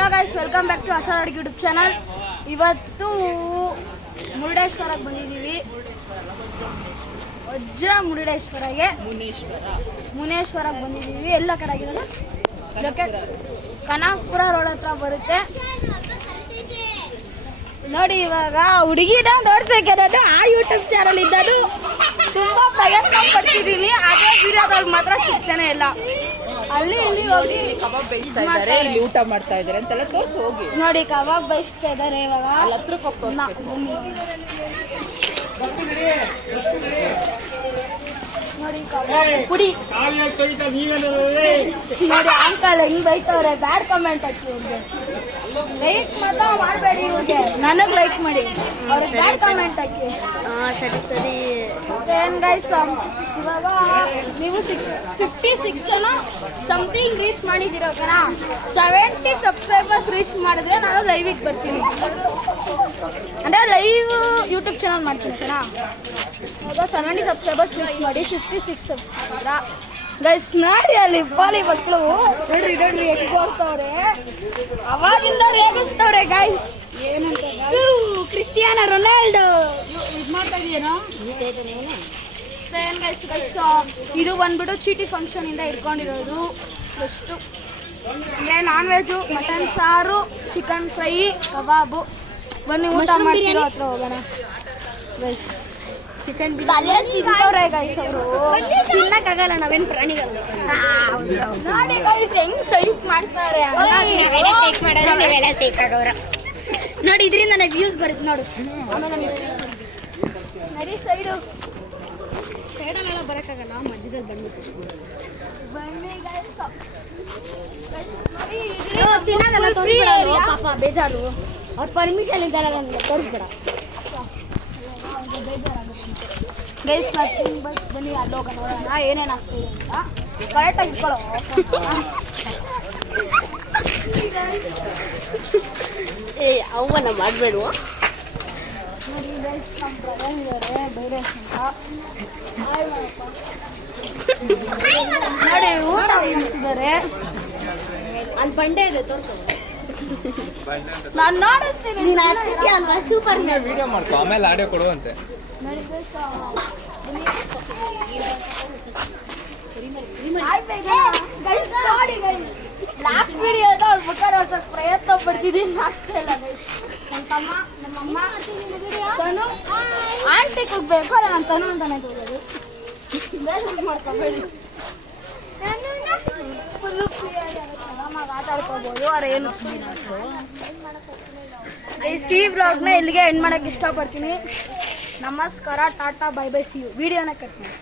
Hello guys, welcome back to Asha Aduge YouTube channel. ಇವತ್ತು ಮುರುಡೇಶ್ವರಕ್ಕೆ ಬಂದಿದ್ದೀವಿ. ವಜ್ರ ಮುರುಡೇಶ್ವರಗೆ ಮುನೇಶ್ವರಕ್ಕೆ ಬಂದಿದ್ದೀವಿ. ಎಲ್ಲ ಕಡೆ ಆಗಿರೋದು ಕನಕಪುರ ರೋಡ್ ಹತ್ರ ಬರುತ್ತೆ ನೋಡಿ. ಇವಾಗ ಹುಡುಗಿನ ನೋಡ್ಬೇಕಾದ್ರೆ ಆ ಯೂಟ್ಯೂಬ್ ಚಾನಲ್ ಇದ್ದದು ತುಂಬಾ ಪ್ರಯತ್ನ ಪಡ್ತಿದ್ದೀನಿ. ಅದೇ ವಿಡಿಯೋದಲ್ಲಿ ಮಾತ್ರ ಸಿಗ್ತಾನೆ ಇಲ್ಲ. ಅಲ್ಲಿ ಇಲ್ಲಿ ಹೋಗಿ ಕಬಾಬ್ ಬೇಯಿಸ್ತಾ ಇದ್ದಾರೆ, ಇಲ್ಲಿ ಊಟ ಮಾಡ್ತಾ ಇದ್ದಾರೆ ಅಂತೆಲ್ಲ ತೋರಿಸಿ ಹೋಗಿ ನೋಡಿ. ಕಬಾಬ್ ಬೇಯಿಸ್ತಾ ಇದ್ದಾರೆ ಇವಾಗ. ಅಲ್ಲಿ ಹತ್ರಕ್ಕೆ ಹೋಗ್ತಾ ನೋಡಿ ಕಬಾಬ್ ಪುಡಿ ನೋಡಿ. ಅಂಕಲ್ ಹೆಂಗ್ ಬೈತವ್ರೆ. ಬ್ಯಾಡ್ ಕಮೆಂಟ್ ಹಾಕಿ. ಲೈಕ್ ಮಾತ್ರ ಮಾಡಬೇಡಿ ಇವ್ರಿಗೆ, ನನಗೆ ಲೈಕ್ ಮಾಡಿ. ಅವ್ರಿಗೆ ಬ್ಯಾಡ್ ಕಮೆಂಟ್ ಹಾಕಿ. ಸರಿ ಏನ್ ಗೈಸ್, ಇವಾಗ ನೀವು 56 ಸಮಥಿಂಗ್ ರೀಚ್ ಮಾಡಿದ್ದೀರ ಕಣ. 70 ಸಬ್ಸ್ಕ್ರೈಬರ್ಸ್ ರೀಚ್ ಮಾಡಿದ್ರೆ ನಾನು ಲೈವಿಗೆ ಬರ್ತೀನಿ. ಅಂದರೆ ಲೈವ್ ಯೂಟ್ಯೂಬ್ ಚಾನಲ್ ಮಾಡ್ತೀನಿ ಕಣ. ಇವಾಗ 70 ಸಬ್ಸ್ಕ್ರೈಬರ್ಸ್ ರೀಚ್ ಮಾಡಿ 56 ಸಬ್ಸ್ಕ್ರೈಬರ್ ಗೈಸ್. ನೋಡಿ ಅಲ್ಲಿ ಬಾಲಿ ಮಕ್ಕಳು ನೋಡ್ರಿ ನೋಡ್ರಿ ಹೆಂಗ್ ಓಡ್ತವ್ರೆ. ಅವಾಗಿಂದ ರೇಗಿಸ್ತವ್ರೆ ಗೈಸ್. ಏನಂತ ಕ್ರಿಸ್ಟಿಯಾನೋ ರೊನಾಲ್ಡೋ ಇದು ಮಾಡ್ತಾ ಇದೆಯೇನೋ ಏನ್ ಗೈಸ್. ಇದು ಬಂದ್ಬಿಟ್ಟು ಚೀಟಿ ಫಂಕ್ಷನ್ ಇಂದ ಇಟ್ಕೊಂಡಿರೋದು. ಎಷ್ಟು ಅಂದರೆ ನಾನ್ ವೆಜ್ಜು, ಮಟನ್ ಸಾರು, ಚಿಕನ್ ಫ್ರೈ, ಕಬಾಬು. ಬನ್ನಿ ಊಟ ಮಾಡ್ತಿರೋ ಹತ್ರ ಹೋಗೋಣ ಗೈಸ್. Chicken ತಿಂತವ್ರೆ guys. ಅವರು ತಿನ್ನಕ್ಕಾಗಲ್ಲ, ನಾವೇನು ಪ್ರಾಣಿಗಳು. ನೋಡಿ ಗೈಸ್ ಹೆಂಗ್ ಸೈಕ್ ಮಾಡ್ತಾರೆ. ನೋಡಿ ಇದರಿಂದ ನನಗೆ ವ್ಯೂಸ್ ಬರುತ್ತೆ ನೋಡು. ನಡಿ ಸೈಡಲ್ಲೆಲ್ಲ ಬರೋಕ್ಕಾಗಲ್ಲ, ಮಧ್ಯದಲ್ಲಿ ಬಂದ್ಬಿಟ್ಟು ಬನ್ನಿ ಗೈಸ್. ತಿನ್ನೋದೆಲ್ಲ ತೋರಿಸ್ಬಿಡೋರು ಪಾಪ, ಬೇಜಾರು. ಅವ್ರ ಪರ್ಮಿಷನ್ ಇದ್ದಲ್ಲ ನನಗೆ ತೋರಿಸ್ಬೇಡ ಗೈಸ್. ಬನ್ನಿ ಅಲ್ಲಿ ಹೋಗೋಣ, ನೋಡೋಣ ಏನೇನು ಆಗ್ತಿದೆ ಅಂತ. ಕರೆಕ್ಟಾಗಿ ಇಟ್ಕೊಳ್ಳೋ. ಅವನ್ನ ಮಾಡಬೇಡುವ. ನೋಡಿ ಗೈಸ್, ನಮ್ಮ ಬ್ರದರ್ ಇದ್ದಾರೆ ಬೈರೇಶ್ ಅಂತ. ನೋಡಿ ಊಟ ಮಾಡ್ತಿದ್ದಾರೆ. ಅಲ್ಲಿ ಬಂಡೆ ಇದೆ ತೋರಿಸು. ನಾನು ನೋಡಿಸ್ತೀನಿ ಅಲ್ವಾ. ಸೂಪರ್ ವಿಡಿಯೋ ಮಾಡ್ಕೊ, ಆಮೇಲೆ ಆಡಿಯೋ ಕೊಡುವಂತೆ. ನೋಡಿ ಗೈಸ್, ನೋಡಿ ಗೈಸ್ ಲಾಸ್ಟ್ ವಿಡಿಯೋದ ಅವ್ರ ಮುಖ ನೋಡ್ಸೋಕೆ ಪ್ರಯತ್ನ ಪಡ್ತಿದ್ದೀನಿ. ಆಗ್ತಾ ಇಲ್ಲ ಗೈಸ್. ನನ್ನ ತಮ್ಮ ನಮ್ಮಮ್ಮ ತನು ಆಂಟಿ ಹೋಗ್ಬೇಕು. ಅಲ್ಲ ನಾನು ತನು ಅಂತಾನೆ ತೋರೋದು. ಬೇಜಾರು ಮಾಡ್ಕೋಬೇಡಿ. ಫುಲ್ಲು ಆರಾಮಾಗಿ ಆಟ ಆಡ್ಕೋಬೋದು. ಅವ್ರು ಏನು ಈ ಬ್ಲಾಗ್ನ ಇಲ್ಲಿಗೆ ಎಂಡ್ ಮಾಡೋಕ್ಕೆ ಇಷ್ಟಪಡ್ತೀನಿ. ನಮಸ್ಕಾರ, tata, bye bye, see you. ವಿಡಿಯೋನ ಕಟ್ ಮಾಡಿ.